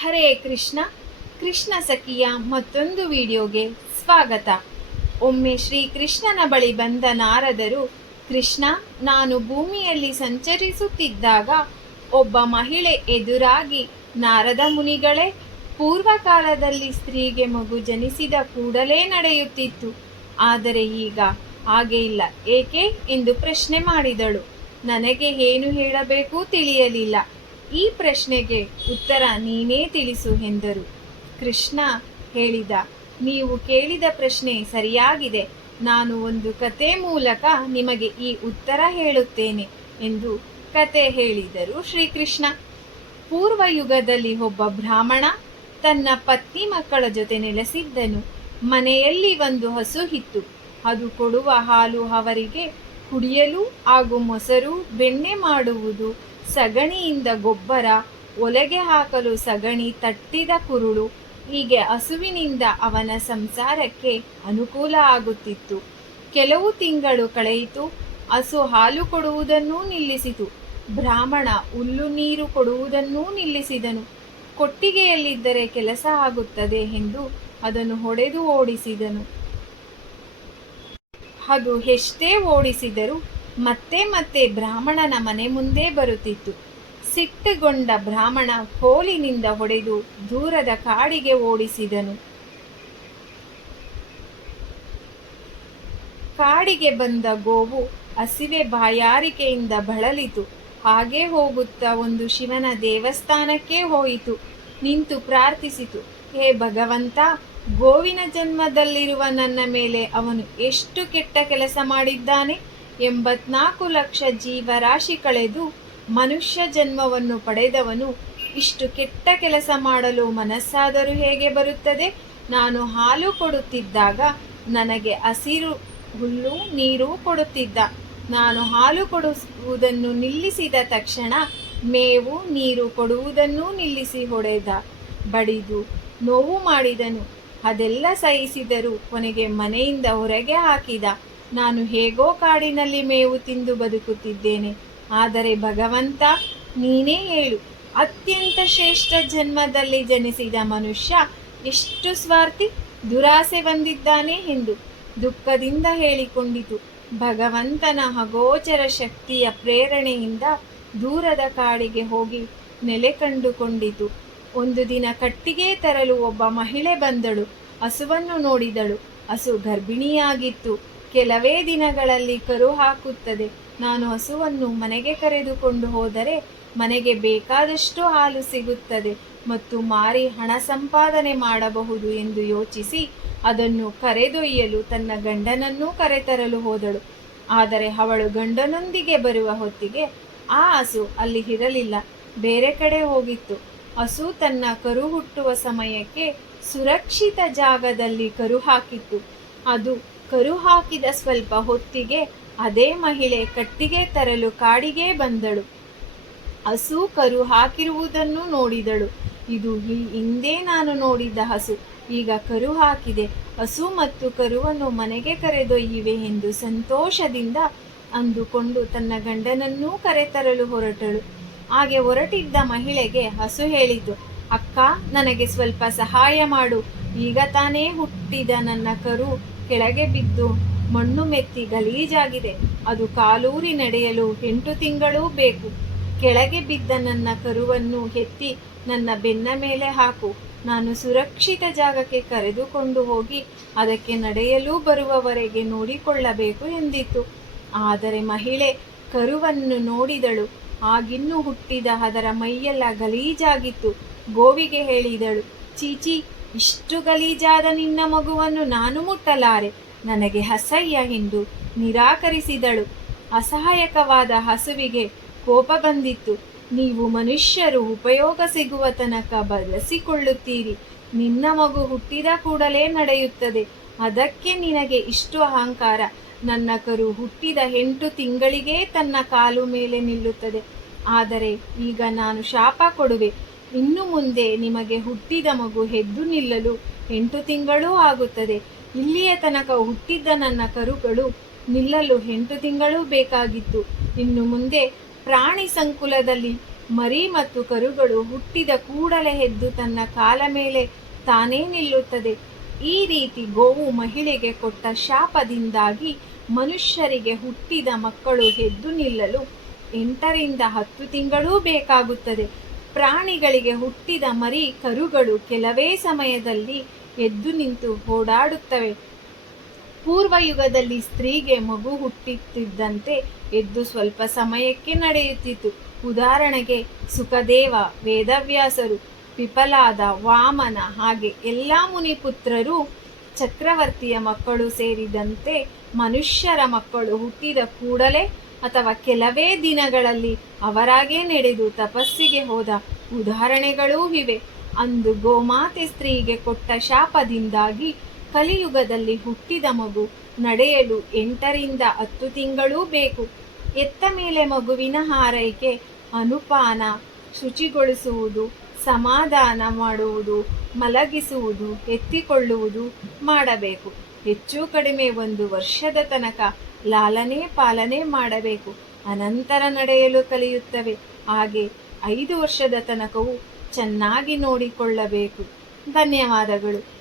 ಹರೇ ಕೃಷ್ಣ ಕೃಷ್ಣ ಸಖಿಯ ಮತ್ತೊಂದು ವಿಡಿಯೋಗೆ ಸ್ವಾಗತ. ಒಮ್ಮೆ ಶ್ರೀ ಕೃಷ್ಣನ ಬಳಿ ಬಂದ ನಾರದರು, ಕೃಷ್ಣ, ನಾನು ಭೂಮಿಯಲ್ಲಿ ಸಂಚರಿಸುತ್ತಿದ್ದಾಗ ಒಬ್ಬ ಮಹಿಳೆ ಎದುರಾಗಿ ನಾರದ ಮುನಿಗಳೇ, ಪೂರ್ವಕಾಲದಲ್ಲಿ ಸ್ತ್ರೀಗೆ ಮಗು ಜನಿಸಿದ ಕೂಡಲೇ ನಡೆಯುತ್ತಿತ್ತು. ಆದರೆ ಈಗ ಹಾಗೆ ಇಲ್ಲ. ಏಕೆ? ಎಂದು ಪ್ರಶ್ನೆ ಮಾಡಿದಳು. ನನಗೆ ಏನು ಹೇಳಬೇಕು ತಿಳಿಯಲಿಲ್ಲ. ಈ ಪ್ರಶ್ನೆಗೆ ಉತ್ತರ ನೀನೇ ತಿಳಿಸು ಎಂದರು. ಕೃಷ್ಣ ಹೇಳಿದ, ನೀವು ಕೇಳಿದ ಪ್ರಶ್ನೆ ಸರಿಯಾಗಿದೆ. ನಾನು ಒಂದು ಕತೆ ಮೂಲಕ ನಿಮಗೆ ಈ ಉತ್ತರ ಹೇಳುತ್ತೇನೆ ಎಂದು ಕತೆ ಹೇಳಿದರು ಶ್ರೀಕೃಷ್ಣ. ಪೂರ್ವ ಯುಗದಲ್ಲಿ ಒಬ್ಬ ಬ್ರಾಹ್ಮಣ ತನ್ನ ಪತ್ನಿ ಮಕ್ಕಳ ಜೊತೆ ನೆಲೆಸಿದ್ದನು. ಮನೆಯಲ್ಲಿ ಒಂದು ಹಸು ಇತ್ತು. ಅದು ಕೊಡುವ ಹಾಲು ಅವರಿಗೆ ಕುಡಿಯಲು ಹಾಗೂ ಮೊಸರು, ಬೆಣ್ಣೆ ಮಾಡುವುದು ಸಗಣಿಯಿಂದ ಗೊಬ್ಬರ ಒಲೆಗೆ ಹಾಕಲು ಸಗಣಿ ತಟ್ಟಿದ ಕುರುಳು ಹೀಗೆ ಹಸುವಿನಿಂದ ಅವನ ಸಂಸಾರಕ್ಕೆ ಅನುಕೂಲ ಆಗುತ್ತಿತ್ತು. ಕೆಲವು ತಿಂಗಳು ಕಳೆಯಿತು, ಹಸು ಹಾಲು ಕೊಡುವುದನ್ನೂ ನಿಲ್ಲಿಸಿತು. ಬ್ರಾಹ್ಮಣ ಹುಲ್ಲು ನೀರು ಕೊಡುವುದನ್ನೂ ನಿಲ್ಲಿಸಿದನು. ಕೊಟ್ಟಿಗೆಯಲ್ಲಿದ್ದರೆ ಕೆಲಸ ಆಗುತ್ತದೆ ಎಂದು ಅದನ್ನು ಹೊಡೆದು ಓಡಿಸಿದನು. ಅದು ಎಷ್ಟೇ ಓಡಿಸಿದರೂ ಮತ್ತೆ ಮತ್ತೆ ಬ್ರಾಹ್ಮಣನ ಮನೆ ಮುಂದೆ ಬರುತ್ತಿತ್ತು. ಸಿಟ್ಟುಗೊಂಡ ಬ್ರಾಹ್ಮಣ ಕೋಲಿನಿಂದ ಹೊಡೆದು ದೂರದ ಕಾಡಿಗೆ ಓಡಿಸಿದನು. ಕಾಡಿಗೆ ಬಂದ ಗೋವು ಹಸಿವೆ ಬಾಯಾರಿಕೆಯಿಂದ ಬಳಲಿತು. ಹಾಗೆ ಹೋಗುತ್ತಾ ಒಂದು ಶಿವನ ದೇವಸ್ಥಾನಕ್ಕೆ ಹೋಯಿತು. ನಿಂತು ಪ್ರಾರ್ಥಿಸಿತು, ಹೇ ಭಗವಂತ, ಗೋವಿನ ಜನ್ಮದಲ್ಲಿರುವ ನನ್ನ ಮೇಲೆ ಅವನು ಎಷ್ಟು ಕೆಟ್ಟ ಕೆಲಸ ಮಾಡಿದ್ದಾನೆ? ಎಂಬತ್ನಾಲ್ಕು ಲಕ್ಷ ಜೀವರಾಶಿ ಕಳೆದು ಮನುಷ್ಯ ಜನ್ಮವನ್ನು ಪಡೆದವನು ಇಷ್ಟು ಕೆಟ್ಟ ಕೆಲಸ ಮಾಡಲು ಮನಸ್ಸಾದರೂ ಹೇಗೆ ಬರುತ್ತದೆ? ನಾನು ಹಾಲು ಕೊಡುತ್ತಿದ್ದಾಗ ನನಗೆ ಹಸಿರು ಹುಲ್ಲು, ನೀರು ಕೊಡುತ್ತಿದ್ದ. ನಾನು ಹಾಲು ಕೊಡುವುದನ್ನು ನಿಲ್ಲಿಸಿದ ತಕ್ಷಣ ಮೇವು, ನೀರು ಕೊಡುವುದನ್ನೂ ನಿಲ್ಲಿಸಿ ಹೊಡೆದ. ಬಡಿದು ನೋವು ಮಾಡಿದನು. ಅದೆಲ್ಲ ಸಹಿಸಿದರೂ ಕೊನೆಗೆ ಮನೆಯಿಂದ ಹೊರಗೆ ಹಾಕಿದ. ನಾನು ಹೇಗೋ ಕಾಡಿನಲ್ಲಿ ಮೇವು ತಿಂದು ಬದುಕುತ್ತಿದ್ದೇನೆ. ಆದರೆ ಭಗವಂತ, ನೀನೇ ಹೇಳು, ಅತ್ಯಂತ ಶ್ರೇಷ್ಠ ಜನ್ಮದಲ್ಲಿ ಜನಿಸಿದ ಮನುಷ್ಯ ಎಷ್ಟು ಸ್ವಾರ್ಥಿ, ದುರಾಸೆ ಬಂದಿದ್ದಾನೆ ಎಂದು ದುಃಖದಿಂದ ಹೇಳಿಕೊಂಡಿತು. ಭಗವಂತನ ಅಗೋಚರ ಶಕ್ತಿಯ ಪ್ರೇರಣೆಯಿಂದ ದೂರದ ಕಾಡಿಗೆ ಹೋಗಿ ನೆಲೆ ಕಂಡುಕೊಂಡಿತು. ಒಂದು ದಿನ ಕಟ್ಟಿಗೆ ತರಲು ಒಬ್ಬ ಮಹಿಳೆ ಬಂದಳು. ಹಸುವನ್ನು ನೋಡಿದಳು. ಹಸು ಗರ್ಭಿಣಿಯಾಗಿತ್ತು. ಕೆಲವೇ ದಿನಗಳಲ್ಲಿ ಕರು ಹಾಕುತ್ತದೆ. ನಾನು ಹಸುವನ್ನು ಮನೆಗೆ ಕರೆದುಕೊಂಡು ಹೋದರೆ ಮನೆಗೆ ಬೇಕಾದಷ್ಟು ಹಾಲು ಸಿಗುತ್ತದೆ ಮತ್ತು ಮಾರಿ ಹಣ ಸಂಪಾದನೆ ಮಾಡಬಹುದು ಎಂದು ಯೋಚಿಸಿ ಅದನ್ನು ಕರೆದೊಯ್ಯಲು ತನ್ನ ಗಂಡನನ್ನೂ ಕರೆತರಲು ಹೋದಳು. ಆದರೆ ಅವಳು ಗಂಡನೊಂದಿಗೆ ಬರುವ ಹೊತ್ತಿಗೆ ಆ ಹಸು ಅಲ್ಲಿ ಇರಲಿಲ್ಲ. ಬೇರೆ ಕಡೆ ಹೋಗಿತ್ತು. ಹಸು ತನ್ನ ಕರು ಹುಟ್ಟುವ ಸಮಯಕ್ಕೆ ಸುರಕ್ಷಿತ ಜಾಗದಲ್ಲಿ ಕರು ಹಾಕಿತ್ತು. ಅದು ಕರು ಹಾಕಿದ ಸ್ವಲ್ಪ ಹೊತ್ತಿಗೆ ಅದೇ ಮಹಿಳೆ ಕಟ್ಟಿಗೆ ತರಲು ಕಾಡಿಗೆ ಬಂದಳು. ಹಸು ಕರು ಹಾಕಿರುವುದನ್ನು ನೋಡಿದಳು. ಇದು ಹಿಂದೆ ನಾನು ನೋಡಿದ್ದ ಹಸು. ಈಗ ಕರು ಹಾಕಿದೆ. ಹಸು ಮತ್ತು ಕರುವನ್ನು ಮನೆಗೆ ಕರೆದೊಯ್ಯಿವೆ ಎಂದು ಸಂತೋಷದಿಂದ ಅಂದುಕೊಂಡು ತನ್ನ ಗಂಡನನ್ನೂ ಕರೆತರಲು ಹೊರಟಳು. ಹಾಗೆ ಹೊರಟಿದ್ದ ಮಹಿಳೆಗೆ ಹಸು ಹೇಳಿತು, ಅಕ್ಕ, ನನಗೆ ಸ್ವಲ್ಪ ಸಹಾಯ ಮಾಡು. ಈಗ ತಾನೇ ಹುಟ್ಟಿದ ನನ್ನ ಕರು ಕೆಳಗೆ ಬಿದ್ದು ಮಣ್ಣು ಮೆತ್ತಿ ಗಲೀಜಾಗಿದೆ. ಅದು ಕಾಲೂರಿ ನಡೆಯಲು ಎಂಟು ತಿಂಗಳೂ ಬೇಕು. ಕೆಳಗೆ ಬಿದ್ದ ನನ್ನ ಕರುವನ್ನು ಎತ್ತಿ ನನ್ನ ಬೆನ್ನ ಮೇಲೆ ಹಾಕು. ನಾನು ಸುರಕ್ಷಿತ ಜಾಗಕ್ಕೆ ಕರೆದುಕೊಂಡು ಹೋಗಿ ಅದಕ್ಕೆ ನಡೆಯಲು ಬರುವವರೆಗೆ ನೋಡಿಕೊಳ್ಳಬೇಕು ಎಂದಿತು ಆದರೆ ಮಹಿಳೆ ಕರುವನ್ನು ನೋಡಿದಳು. ಆಗಿನ್ನೂ ಹುಟ್ಟಿದ ಅದರ ಮೈಯೆಲ್ಲ ಗಲೀಜಾಗಿತ್ತು. ಗೋವಿಗೆ ಹೇಳಿದಳು, ಚೀಚಿ ಇಷ್ಟು ಗಲೀಜಾದ ನಿನ್ನ ಮಗುವನ್ನು ನಾನು ಮುಟ್ಟಲಾರೆ. ನನಗೆ ಅಸಹ್ಯ ಎಂದು ನಿರಾಕರಿಸಿದಳು. ಅಸಹಾಯಕವಾದ ಹಸುವಿಗೆ ಕೋಪ ಬಂದಿತ್ತು. ನೀವು ಮನುಷ್ಯರು ಉಪಯೋಗ ಸಿಗುವ ತನಕ ಬಳಸಿಕೊಳ್ಳುತ್ತೀರಿ. ನಿನ್ನ ಮಗು ಹುಟ್ಟಿದ ಕೂಡಲೇ ನಡೆಯುತ್ತದೆ. ಅದಕ್ಕೆ ನಿನಗೆ ಇಷ್ಟು ಅಹಂಕಾರ. ನನ್ನ ಕರು ಹುಟ್ಟಿದ ಎಂಟು ತಿಂಗಳಿಗೇ ತನ್ನ ಕಾಲು ಮೇಲೆ ನಿಲ್ಲುತ್ತದೆ. ಆದರೆ ಈಗ ನಾನು ಶಾಪ ಕೊಡುವೆ. ಇನ್ನು ಮುಂದೆ ನಿಮಗೆ ಹುಟ್ಟಿದ ಮಗು ಹೆದ್ದು ನಿಲ್ಲಲು ಎಂಟು ತಿಂಗಳೂ ಆಗುತ್ತದೆ. ಇಲ್ಲಿಯ ತನಕ ಹುಟ್ಟಿದ್ದ ನನ್ನ ಕರುಗಳು ನಿಲ್ಲಲು ಎಂಟು ತಿಂಗಳೂ ಬೇಕಾಗಿತ್ತು. ಇನ್ನು ಮುಂದೆ ಪ್ರಾಣಿ ಸಂಕುಲದಲ್ಲಿ ಮರಿ ಮತ್ತು ಕರುಗಳು ಹುಟ್ಟಿದ ಕೂಡಲೇ ಹೆದ್ದು ತನ್ನ ಕಾಲ ಮೇಲೆ ತಾನೇ ನಿಲ್ಲುತ್ತದೆ. ಈ ರೀತಿ ಗೋವು ಮಹಿಳೆಗೆ ಕೊಟ್ಟ ಶಾಪದಿಂದಾಗಿ ಮನುಷ್ಯರಿಗೆ ಹುಟ್ಟಿದ ಮಕ್ಕಳು ಹೆದ್ದು ನಿಲ್ಲಲು ಎಂಟರಿಂದ ಹತ್ತು ತಿಂಗಳೂ ಬೇಕಾಗುತ್ತದೆ. ಪ್ರಾಣಿಗಳಿಗೆ ಹುಟ್ಟಿದ ಮರಿ ಕರುಗಳು ಕೆಲವೇ ಸಮಯದಲ್ಲಿ ಎದ್ದು ನಿಂತು ಓಡಾಡುತ್ತವೆ. ಪೂರ್ವಯುಗದಲ್ಲಿ ಸ್ತ್ರೀಗೆ ಮಗು ಹುಟ್ಟುತ್ತಿದ್ದಂತೆ ಎದ್ದು ಸ್ವಲ್ಪ ಸಮಯಕ್ಕೆ ನಡೆಯುತ್ತಿತ್ತು. ಉದಾಹರಣೆಗೆ ಸುಖದೇವ, ವೇದವ್ಯಾಸರು, ಪಿಪಲಾದ ವಾಮನ ಹಾಗೆ ಎಲ್ಲ ಮುನಿಪುತ್ರರು ಚಕ್ರವರ್ತಿಯ ಮಕ್ಕಳು ಸೇರಿದಂತೆ ಮನುಷ್ಯರ ಮಕ್ಕಳು ಹುಟ್ಟಿದ ಕೂಡಲೇ ಅಥವಾ ಕೆಲವೇ ದಿನಗಳಲ್ಲಿ ಅವರಾಗೇ ನಡೆದು ತಪಸ್ಸಿಗೆ ಹೋದ ಉದಾಹರಣೆಗಳೂ ಇವೆ. ಅಂದು ಗೋಮಾತೆ ಸ್ತ್ರೀಗೆ ಕೊಟ್ಟ ಶಾಪದಿಂದಾಗಿ ಕಲಿಯುಗದಲ್ಲಿ ಹುಟ್ಟಿದ ಮಗು ನಡೆಯಲು ಎಂಟರಿಂದ ಹತ್ತು ತಿಂಗಳೂ ಬೇಕು. ಎತ್ತ ಮೇಲೆ ಮಗುವಿನ ಹಾರೈಕೆ, ಅನುಪಾನ, ಶುಚಿಗೊಳಿಸುವುದು, ಸಮಾಧಾನ ಮಾಡುವುದು, ಮಲಗಿಸುವುದು, ಎತ್ತಿಕೊಳ್ಳುವುದು ಮಾಡಬೇಕು. ಹೆಚ್ಚು ಕಡಿಮೆ ಒಂದು ವರ್ಷದ ತನಕ ಲಾಲನೆ ಪಾಲನೆ ಮಾಡಬೇಕು. ಅನಂತರ ನಡೆಯಲು ಕಲಿಯುತ್ತವೆ. ಹಾಗೆ ಐದು ವರ್ಷದ ತನಕವೂ ಚೆನ್ನಾಗಿ ನೋಡಿಕೊಳ್ಳಬೇಕು. ಧನ್ಯವಾದಗಳು.